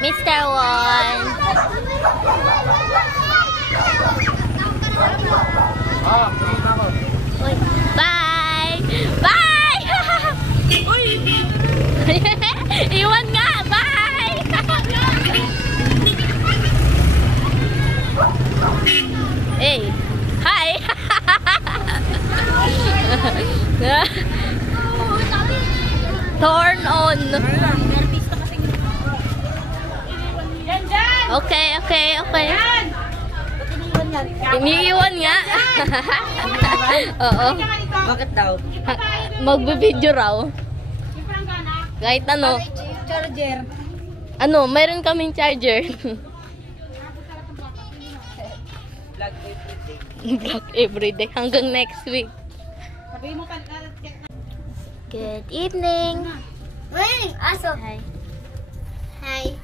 Mr. Won. Bye! Bye! Iwan nga! Bye! Hey! Hi! Turn on! Okay, okay, okay. Iniiwan nga. Oo. Bakit daw? Magbe-video raw. Kahit ano. Charger. Ano, mayroon kaming charger. Vlog everyday. Hanggang next week. Good evening. Hey, aso. Hi. Hi.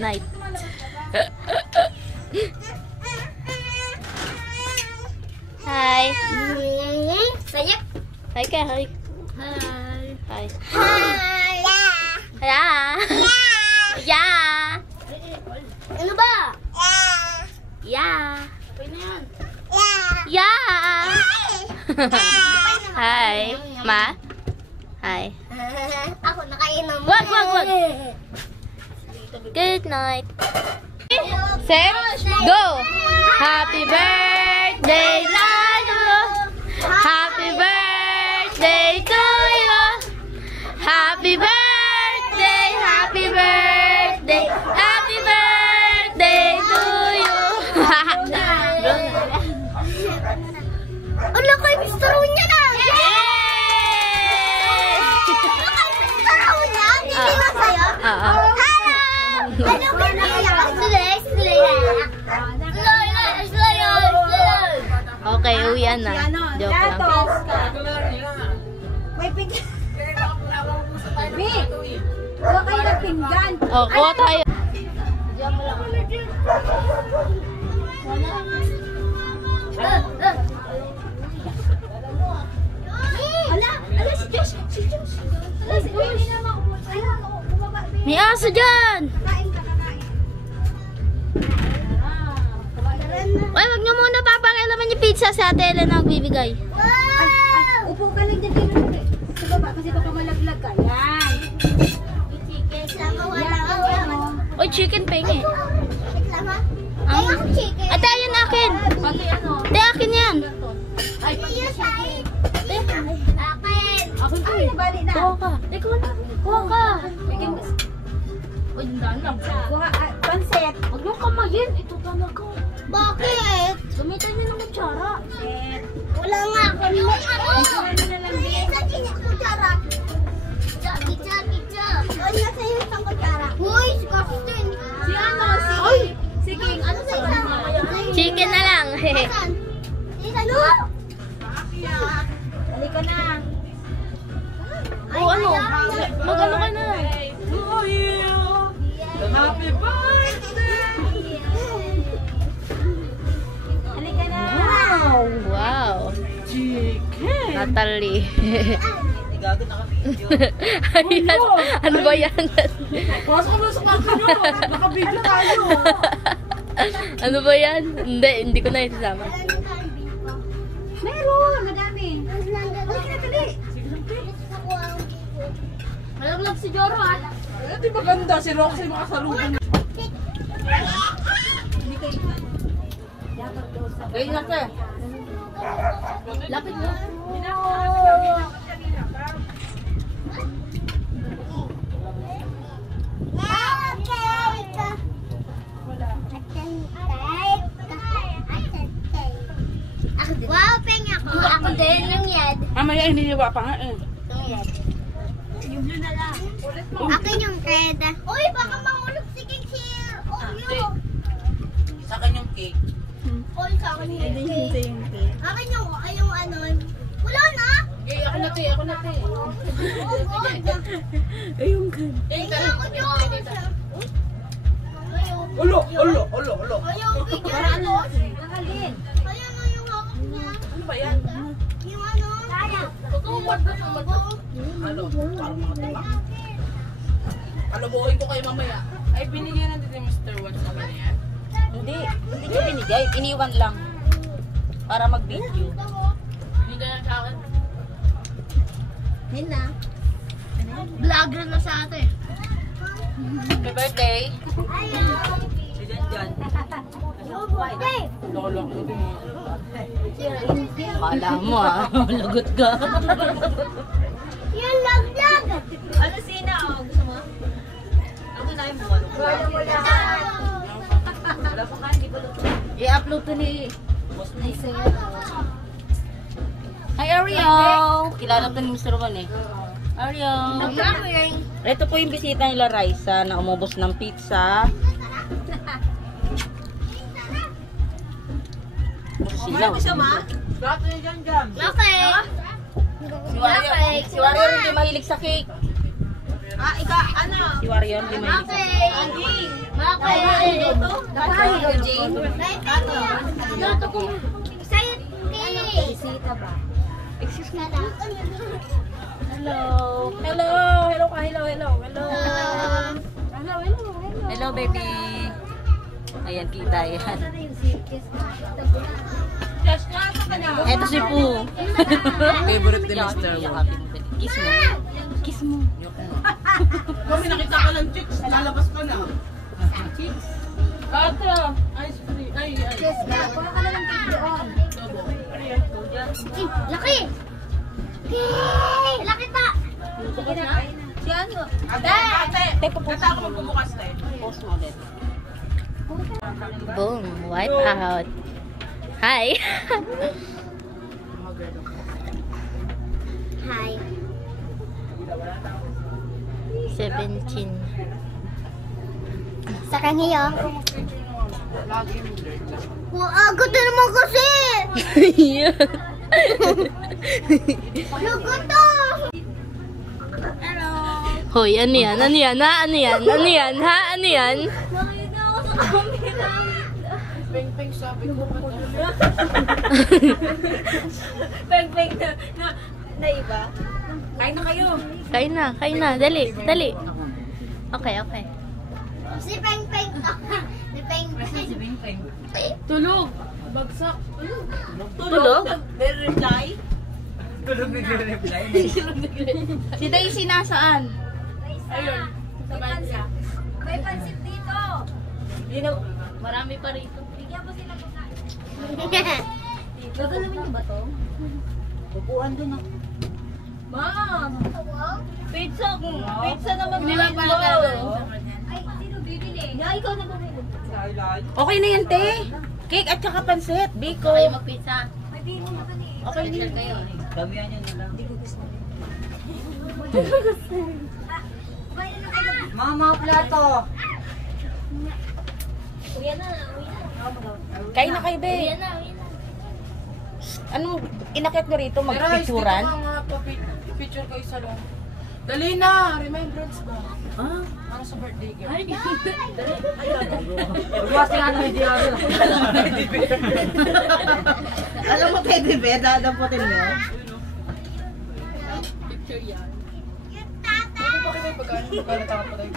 Night. Hi. Saya. Hi ka, hi. Hi. Hi. Hi. Hala. Yeah. Ano ba? Yeah. Okay na yan. Yeah. Hi. Ma. Hi. Ako nakainom. Wag, wag, wag. Good night. Set, go. Happy birthday, Lalo. Happy birthday to you. Happy birthday, happy birthday, happy birthday to you. Ang lakay, Mr. Unya na! Yay! Mr. Unya? Hindi ba sa'yo? Oo. Ano ka naiyak? Slay, slay. Slay, slay, slay. Okay, uwian na. Joke lang. May pinggan. Mi! Wala kayo ng pinggan. Oh, kuha tayo. Ala si Josh. Si Josh. Ala si Josh. May aso dyan! Ay, wag nyo muna papakialaman yung pizza sa Ate Ellen ang bibigay. Upo ka lang dyan kayo. Sa baba kasi baka malaglag ka. Yan. Chicken. Sama wala. Oy, chicken pengi. Sama. Ang... Ay, chicken. Ate, ayun akin. Ate, akin yan. Ay, akin. Ako ko eh. Bali na. Kuha ka. Ikaw na. Kuha ka. Uy, lang. Kuha, pansit. Huwag nyo kamayin. Ito talaga. Bakit? Gamitan nyo ng kutsara. Wala nga ako. Yung ano? Isa din yung kutsara. Pizza, pizza. Ay, nasa yung isang kutsara. Uy, si Justin. Si ano? Si King. Ano sa isa? Chicken na lang. Saan? Isa no? Halika na. O ano? Mag-ano ka na. Happy birthday! Halika na. Wow. Chicken. Natalie. Gago naka-video. Ayan. Ano ba yan? Pasok mo sa kanto nyo. Naka-video tayo. Ano ba yan? Hindi ko na isasama. Meron. Madami. Malaglag si Joro ha. Di maganda si Roxy makasalubong. Gawin na ka. Lapit mo. Wow, peng ako. Ako din yung yad. Mamaya hindi niyo ba pa nga eh. Yung yad. Yung blue na lang. Akin yung red. Uy, baka mahulog si King Cheer. Oreo. Sa akin yung cake. Uy, sa akin yung cake. Akin yung ano. Wala na. Ako na te, ako na te. Oh, God. Ayun ka. Tingnan ako Diyos. Ulo. Ayaw, bigyan ako. Nakalin. Ayaw mo yung hawak niya. Ano ba yan? Yung ano? Ano? Parang mga tula. Ano buhay ko kayo mamaya? Ay, binigyan natin ni Mr. Watch sa kanya yan? Hindi niya binigay. Iniwan lang. Para mag-video. Hindi ka lang sa akin. Ayun na. Vlogger na sa atin. Happy birthday. Si Jan. Lolo ko din. Kala mo lagot ka. Yung laglag. Ano sina? Oh, gusto mo? Ano na yung mo? Wala pa ka, hindi pa luto. I-upload to ni Hi Ariel! Kilala to ni Mr. Juan eh. Ariel! Ito po yung bisita nila Raisa na umubos ng pizza. Silaw. Gato niya dyan dyan. Okay. Si Warrior hindi mahilig sa cake. Ah, ika, ano? Si Warrior hindi mahilig sa cake. Okay. Nakahilo, Jane. Luto ko. Sa'yo, Bisita ba? excuse na lang. Hello. Hello. Hello ka. Hello. Hello. Hello. Hello baby. Ayan kita yan. Ito si Poo. Favorite ni Mr. Watch. Kiss mo. Kiss mo. Mami, nakita ka ng chicks. Lalabas ka na. Chicks? Gato. Ice cream. Ay. Yes, ka. Kuha ka na lang doon. Laki! Laki pa! Si ano? Ate! Kata ako magbubukas tayo. Post mo ulit. Boom. Wipe out. Hi. Hi. 17. Sa kanya agad na naman kasi! Lugod to! Hoy, ano yan? Ano yan? Ha? Ano yan? Ano yan? Ha? Ano yan? Nakita ako sa camera. Peng-peng, sabi ko ba? Peng-peng na iba. Kain na kayo. Kain na. Kain na. Dali. Dali. Okay, okay. Si Peng Peng. Si Peng Peng. Tulog! Bagsak! Tulog? May reply? Tulog nagre-reply. Si Daisy nasaan? Ayun. Sa bansa. May pansit dito. Marami pa rito. Bigyan mo sila pagkain. Gagalawin niyo ba to? Upuan doon ako. Ma'am! Pizza! Pizza naman Hindi ba para Ay, sino bibili? Na, ikaw na bumili. Okay na yan, te. Cake at saka pansit. Biko. Kayo mag-pizza. May bili mo ka eh. Okay na Special kayo. Damihan nyo na lang. Mama, plato. Uya na. Kain na kayo, be. Yan na. Yan na. Anong inakit nyo rito? Magpicturan? Magpicturan? Picture kayo sa lang. Dali na! Remembrance ba? Ah. Ano sa birthday girl? Ay, Buwasi nga ng video. Alam mo, pwede be? Dadaputin mo. picture yan. Ano ba kayo pagkaan? Pagkaan ako pa tayo.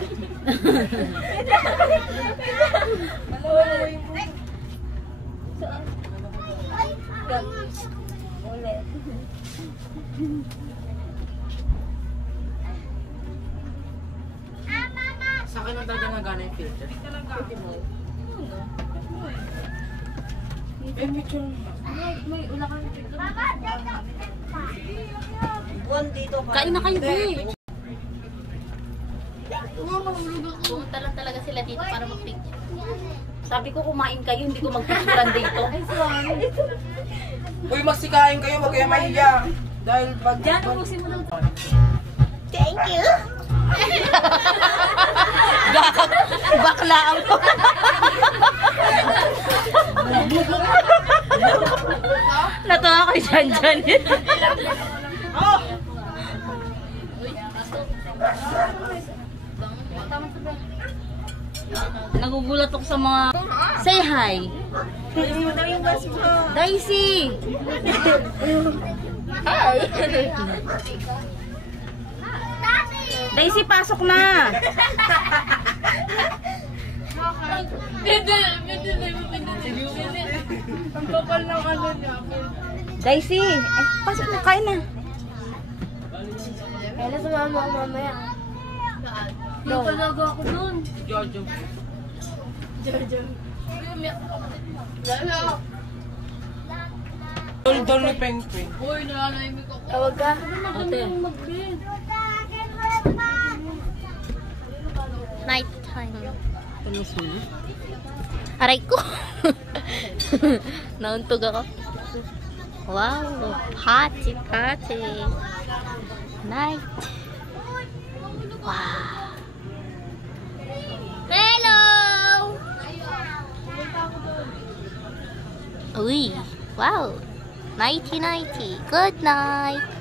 Sa akin ang talaga nagana yung filter. Eh, picture. May ula kang picture. Kain na kayo, be. Pumunta lang talaga sila dito para mag-picture. Sabi ko kumain kayo, hindi ko magpicturan dito. Uy, masikain kayo, wag kayo mahiya. Dahil pag... Thank you. Baklaan ko. Natuwa kay Janjan. Nagugulat ako sa mga... Say hi. Daisy. Daisy, pasok na. Ang kapal ng ano niya. Daisy, pasok na, kain na. Kailan sumama ako mamaya? Hindi talaga ako dun. Jojo. Dol ni Pengpeng. Tawag ka? Ate. Night time. Tulos mo na. Aray ko. Nauntog ako. Wow. Party, party. Night. Wow. Hello! Uy. Wow. Nighty nighty. Good night.